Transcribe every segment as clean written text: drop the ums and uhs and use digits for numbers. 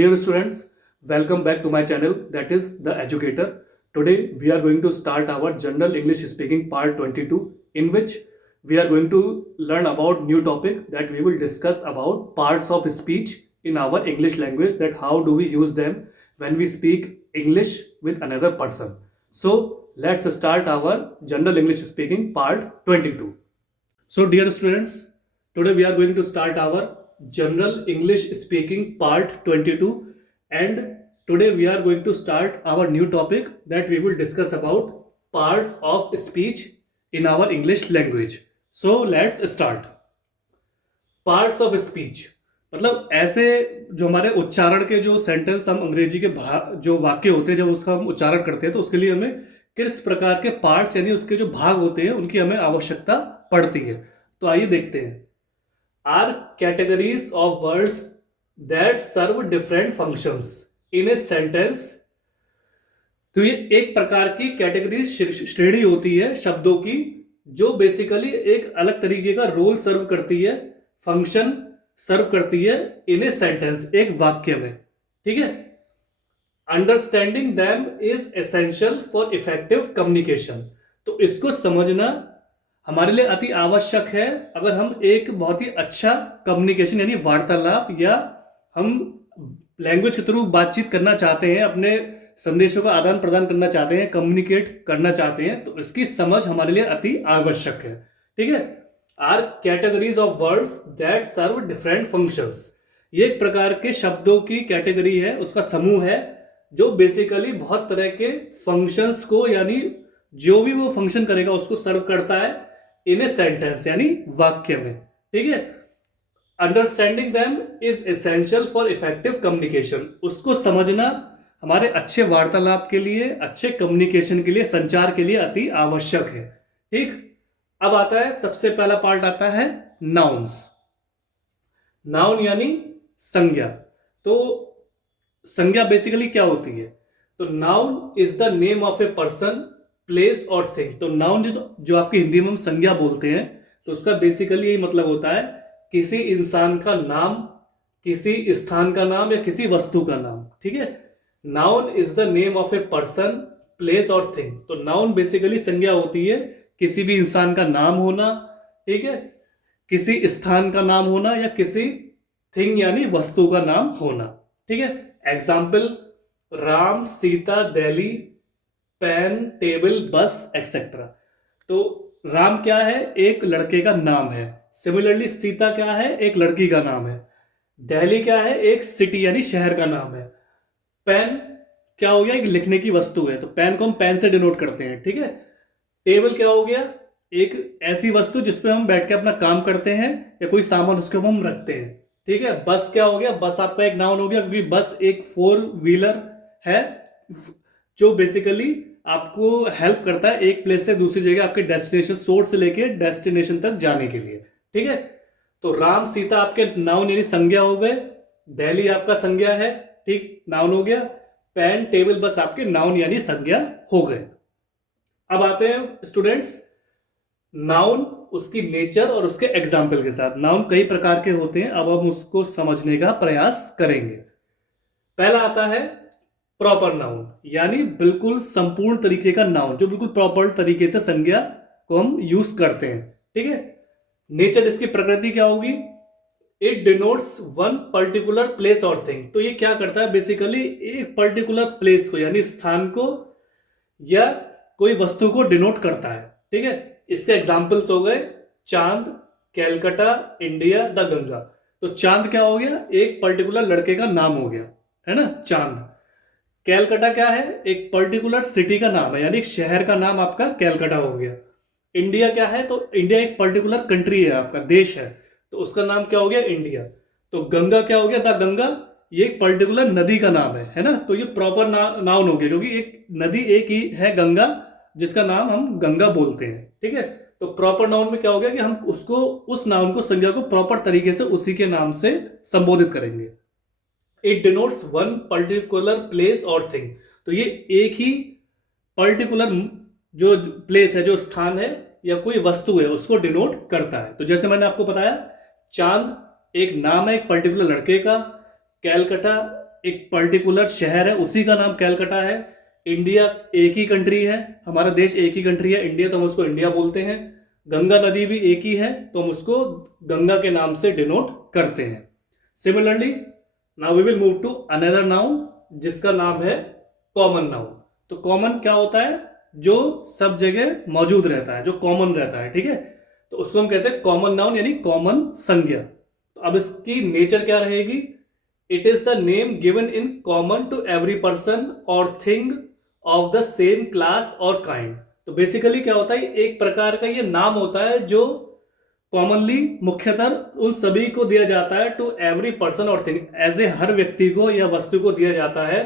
dear students, welcome back to my channel, that is The Educator. Today we are going to start our General English Speaking Part 22, in which we are going to learn about new topic that we will discuss about parts of speech in our English language, that how do we use them when we speak English with another person. So let's start our General English Speaking Part 22. So, dear students, today we are going to start our General English Speaking Part 22, and today we are going to start our new topic that we will discuss about parts of speech in our English language. So, let's start. Parts of speech मतलब ऐसे जो हमारे उच्चारण के जो sentence हम अंग्रेजी के जो वाक्य होते हैं जब उसका हम उच्चारण करते हैं तो उसके लिए हमें किस प्रकार के पार्ट्स यानी उसके जो भाग होते हैं उनकी हमें आवश्यकता पड़ती है। तो आइए देखते हैं। Are categories of words that serve different functions in a sentence. तो ये एक प्रकार की कैटेगरी श्रेणी होती है शब्दों की जो बेसिकली एक अलग तरीके का रोल सर्व करती है, फंक्शन सर्व करती है इन ए सेंटेंस, एक वाक्य में। ठीक है। Understanding them is essential for effective communication. तो इसको समझना हमारे लिए अति आवश्यक है अगर हम एक बहुत ही अच्छा कम्युनिकेशन यानी वार्तालाप या हम लैंग्वेज के थ्रू बातचीत करना चाहते हैं, अपने संदेशों का आदान प्रदान करना चाहते हैं, कम्युनिकेट करना चाहते हैं, तो इसकी समझ हमारे लिए अति आवश्यक है। ठीक है। Are categories of words that serve different functions. ये एक प्रकार के शब्दों की कैटेगरी है, उसका समूह है जो बेसिकली बहुत तरह के फंक्शंस को यानी जो भी वो फंक्शन करेगा उसको सर्व करता है इन ए सेंटेंस यानी वाक्य में। ठीक है। Understanding them is essential for effective communication. उसको समझना हमारे अच्छे वार्तालाप के लिए, अच्छे कम्युनिकेशन के लिए, संचार के लिए अति आवश्यक है। ठीक। अब आता है सबसे पहला पार्ट आता है नाउन्स। नाउन यानी संज्ञा। तो संज्ञा बेसिकली क्या होती है? तो noun is the name of a person, place और थिंग। तो नाउन जो आपकी हिंदी में हम संज्ञा बोलते हैं तो उसका बेसिकली यही मतलब होता है किसी इंसान का नाम, किसी स्थान का नाम या किसी वस्तु का नाम। ठीक है। Noun is the name of a person, place और थिंग। तो नाउन बेसिकली संज्ञा होती है किसी भी इंसान का नाम होना, ठीक है, किसी स्थान का नाम होना या किसी थिंग यानी वस्तु का नाम होना। ठीक है। Example Ram, Sita, Delhi, pen, table, bus etcetera. तो राम क्या है? एक लड़के का नाम है। सिमिलरली सीता क्या है? एक लड़की का नाम है। दिल्ली क्या है? एक सिटी यानी शहर का नाम है। पेन क्या हो गया? एक लिखने की वस्तु है, तो पेन को हम पेन से डिनोट करते हैं। ठीक है। टेबल क्या हो गया? एक ऐसी वस्तु जिसपे हम बैठ के अपना काम करते हैं या कोई सामान उसके ऊपर हम रखते हैं। ठीक है। बस क्या हो गया? बस आपका एक नाउन हो गया क्योंकि बस एक 4 व्हीलर है जो बेसिकली आपको हेल्प करता है एक प्लेस से दूसरी जगह आपके डेस्टिनेशन, सोर्स से लेके डेस्टिनेशन तक जाने के लिए। ठीक है। तो राम, सीता आपके नाउन यानी संज्ञा हो गए, दिल्ली आपका संज्ञा है, ठीक, नाउन हो गया, पेन, टेबल, बस आपके नाउन यानी संज्ञा हो गए। अब आते हैं स्टूडेंट्स नाउन, उसकी नेचर और उसके एग्जाम्पल के साथ। नाउन कई प्रकार के होते हैं, अब हम उसको समझने का प्रयास करेंगे। पहला आता है प्रॉपर नाउन यानी बिल्कुल संपूर्ण तरीके का नाउन जो बिल्कुल प्रॉपर तरीके से संज्ञा को हम यूज करते हैं। ठीक है। नेचर, इसकी प्रकृति क्या होगी? It denotes one particular place और थिंग। तो ये क्या करता है? बेसिकली एक पर्टिकुलर प्लेस को यानी स्थान को या कोई वस्तु को डिनोट करता है। ठीक है। इसके एग्जाम्पल्स हो गए चांद, कैलकाटा, इंडिया, द गंगा। तो चांद क्या हो गया? एक पर्टिकुलर लड़के का नाम हो गया, है ना, चांद। कैलकाटा क्या है? एक पर्टिकुलर सिटी का नाम है यानी एक शहर का नाम आपका कैलकाटा हो गया। इंडिया क्या है? तो इंडिया एक पर्टिकुलर कंट्री है, आपका देश है, तो उसका नाम क्या हो गया? इंडिया। तो गंगा क्या हो गया? द गंगा, ये एक पर्टिकुलर नदी का नाम है ना। तो ये प्रॉपर नाउन हो गया क्योंकि एक नदी एक ही है गंगा जिसका नाम हम गंगा बोलते हैं। ठीक है। तो प्रॉपर नाउन में क्या हो गया कि हम उसको, उस नाउन को, संज्ञा को प्रॉपर तरीके से उसी के नाम से संबोधित करेंगे। It denotes one particular place और थिंग। तो ये एक ही पर्टिकुलर जो प्लेस है, जो स्थान है या कोई वस्तु है उसको डिनोट करता है। तो जैसे मैंने आपको बताया चांद एक नाम है एक पर्टिकुलर लड़के का, कैलकाटा एक पर्टिकुलर शहर है उसी का नाम कैलकाटा है। इंडिया एक ही कंट्री है, हमारा देश एक ही कंट्री है इंडिया, तो हम उसको इंडिया बोलते हैं। गंगा नदी भी एक ही है तो हम उसको गंगा के नाम से डिनोट करते हैं। Similarly now we will move to another noun जिसका नाम है कॉमन नाउन। तो कॉमन क्या होता है? जो सब जगह मौजूद रहता है, जो कॉमन रहता है, ठीक है, तो उसको हम कहते हैं कॉमन नाउन यानी कॉमन संज्ञा। तो अब इसकी नेचर क्या रहेगी? It is the name given in common to every person और thing of the same class और काइंड। तो बेसिकली क्या होता है, एक प्रकार का ये नाम होता है जो कॉमनली मुख्यतः उन सभी को दिया जाता है, टू एवरी पर्सन और थिंग, एज ए हर व्यक्ति को या वस्तु को दिया जाता है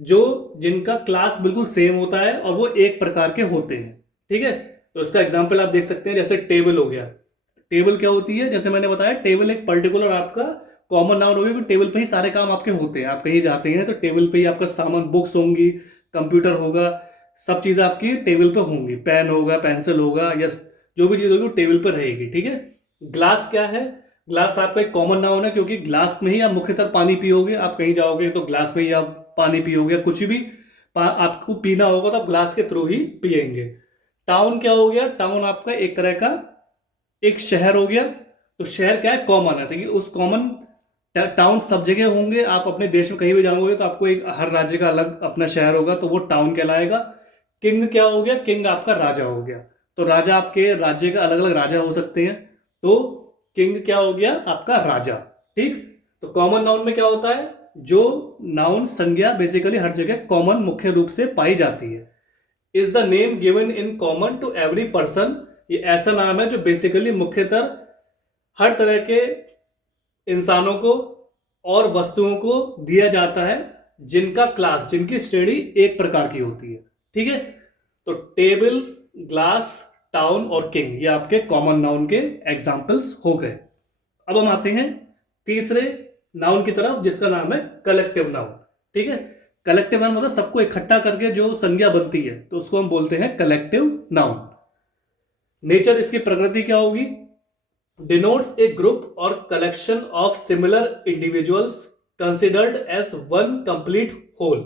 जो जिनका क्लास बिल्कुल सेम होता है और वो एक प्रकार के होते हैं, ठीक है। तो इसका एग्जांपल आप देख सकते हैं, जैसे टेबल हो गया। टेबल क्या होती है? जैसे मैंने बताया, टेबल एक पर्टिकुलर आपका कॉमन नाउन हो गया, क्योंकि टेबल पे ही सारे काम आपके होते हैं। आप कहीं जाते हैं तो टेबल पे ही आपका सामान, बुक्स होंगी, कंप्यूटर होगा, सब चीजें आपकी टेबल पे होंगी, पेन होगा, पेंसिल होगा, या जो भी चीज होगी वो टेबल पर रहेगी, ठीक है। ग्लास क्या है? ग्लास आपका एक कॉमन नाउन है, क्योंकि ग्लास में ही आप मुख्यतः पानी पियोगे। आप कहीं जाओगे तो ग्लास में ही आप पानी पियोगे, कुछ भी आपको पीना होगा तो आप ग्लास के थ्रू ही पिएंगे। टाउन क्या हो गया? टाउन आपका एक तरह का एक शहर हो गया। तो शहर क्या है? कॉमन है, तो उस कॉमन टाउन सब जगह होंगे। आप अपने देश में कहीं भी जाओगे तो आपको एक हर राज्य का अलग अपना शहर होगा, तो वो टाउन कहलाएगा। किंग क्या हो गया? किंग आपका राजा हो गया। तो राजा, आपके राज्य का अलग अलग राजा हो सकते हैं, तो किंग क्या हो गया? आपका राजा, ठीक। तो कॉमन नाउन में क्या होता है? जो नाउन संज्ञा बेसिकली हर जगह कॉमन मुख्य रूप से पाई जाती है। Is the name given in common to every person, ये ऐसा नाम है जो बेसिकली मुख्यतः हर तरह के इंसानों को और वस्तुओं को दिया जाता है जिनका क्लास, जिनकी श्रेणी एक प्रकार की होती है, ठीक है। तो टेबल, ग्लास, टाउन और किंग, ये आपके कॉमन नाउन के एग्जाम्पल्स हो गए। अब हम आते हैं तीसरे नाउन की तरफ जिसका नाम है कलेक्टिव नाउन, ठीक है। कलेक्टिव नाउन मतलब सबको इकट्ठा करके जो संज्ञा बनती है, तो उसको हम बोलते हैं कलेक्टिव नाउन। नेचर, इसकी प्रकृति क्या होगी? डिनोट्स ए ग्रुप और collection of similar individuals considered as one complete whole.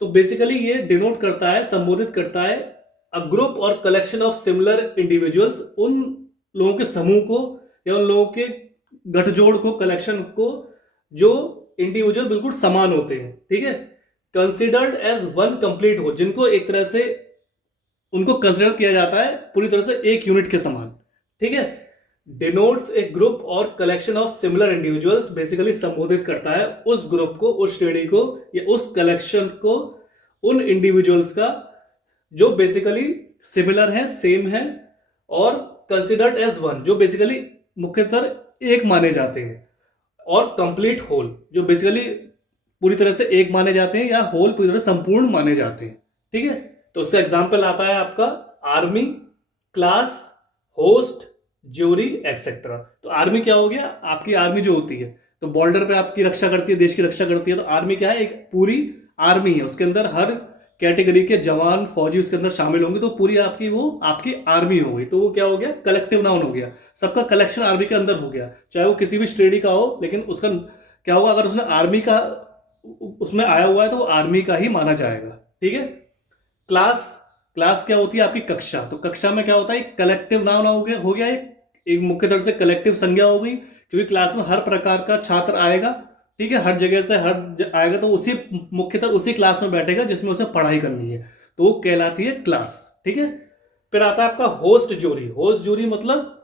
तो बेसिकली ये डिनोट करता है, संबोधित करता है अ ग्रुप और कलेक्शन ऑफ सिमिलर इंडिविजुअल्स, उन लोगों के समूह को या उन लोगों के गठजोड़ को, कलेक्शन को, जो इंडिविजुअल बिल्कुल समान होते हैं, ठीक है। कंसिडर्ड एज वन कंप्लीट हो, जिनको एक तरह से उनको कंसिडर किया जाता है पूरी तरह से एक यूनिट के समान, ठीक है। डिनोट्स ए ग्रुप और collection of similar individuals, basically संबोधित करता है उस ग्रुप को, उस श्रेणी को या उस कलेक्शन को, उन इंडिविजुअल्स का जो बेसिकली सिमिलर है, सेम है, और कंसिडर्ड एज वन, जो बेसिकली मुख्यतः एक माने जाते हैं, और कंप्लीट होल, जो बेसिकली पूरी तरह से एक माने जाते हैं, या होल पूरी तरह संपूर्ण माने जाते हैं, ठीक है। तो उससे एग्जांपल आता है आपका army, class, host, jury etcetera. तो आर्मी क्या हो गया? आपकी आर्मी जो होती है तो बॉर्डर पे आपकी रक्षा करती है, देश की रक्षा करती है। तो आर्मी क्या है? एक पूरी आर्मी है, उसके अंदर हर कैटेगरी के जवान, फौजी उसके अंदर शामिल होंगे, तो पूरी आपकी वो आपकी आर्मी हो गई। तो वो क्या हो गया? कलेक्टिव नाउन हो गया, सबका कलेक्शन आर्मी के अंदर हो गया, चाहे वो किसी भी श्रेणी का हो, लेकिन उसका क्या होगा? अगर उसने आर्मी का उसमें आया हुआ है तो वो आर्मी का ही माना जाएगा, ठीक है। क्लास, क्लास क्या होती है? आपकी कक्षा। तो कक्षा में क्या होता है? कलेक्टिव नाउन हो गया एक मुख्य तरह से कलेक्टिव संज्ञा हो गई, क्योंकि क्लास में हर प्रकार का छात्र आएगा, ठीक है, हर जगह से आएगा, तो उसी मुख्यतः उसी क्लास में बैठेगा जिसमें उसे पढ़ाई करनी है, तो वो कहलाती है क्लास, ठीक है। फिर आता है आपका होस्ट ज्यूरी। होस्ट ज्यूरी मतलब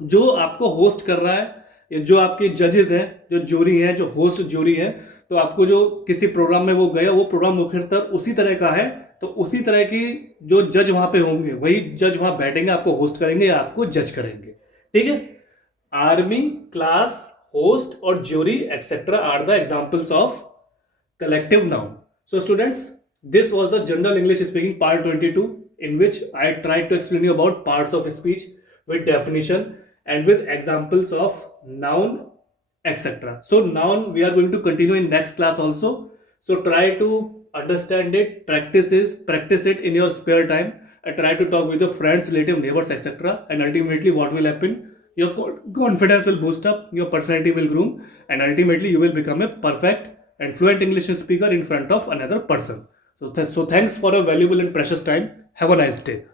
जो आपको होस्ट कर रहा है, जो आपके जजेस हैं, जो ज्यूरी है, जो होस्ट ज्यूरी है, तो आपको जो किसी प्रोग्राम में वो गया, वो प्रोग्राम मुख्यतः उसी तरह का है, तो उसी तरह की जो जज वहां पे होंगे, वही जज वहां बैठेंगे, आपको होस्ट करेंगे या आपको जज करेंगे, ठीक है। आर्मी, क्लास, होस्ट और jury etcetera are the examples of collective noun. So students, this was the general English speaking part 22, in which I tried to explain you about parts of speech with definition and with examples of noun etc. So noun we are going to continue in next class also. So try to understand it, practice it in your spare time, and try to talk with your friends, relatives, neighbors etc. And ultimately what will happen? Your confidence will boost up, your personality will groom, and ultimately you will become a perfect and fluent English speaker in front of another person. So thanks for a valuable and precious time. Have a nice day.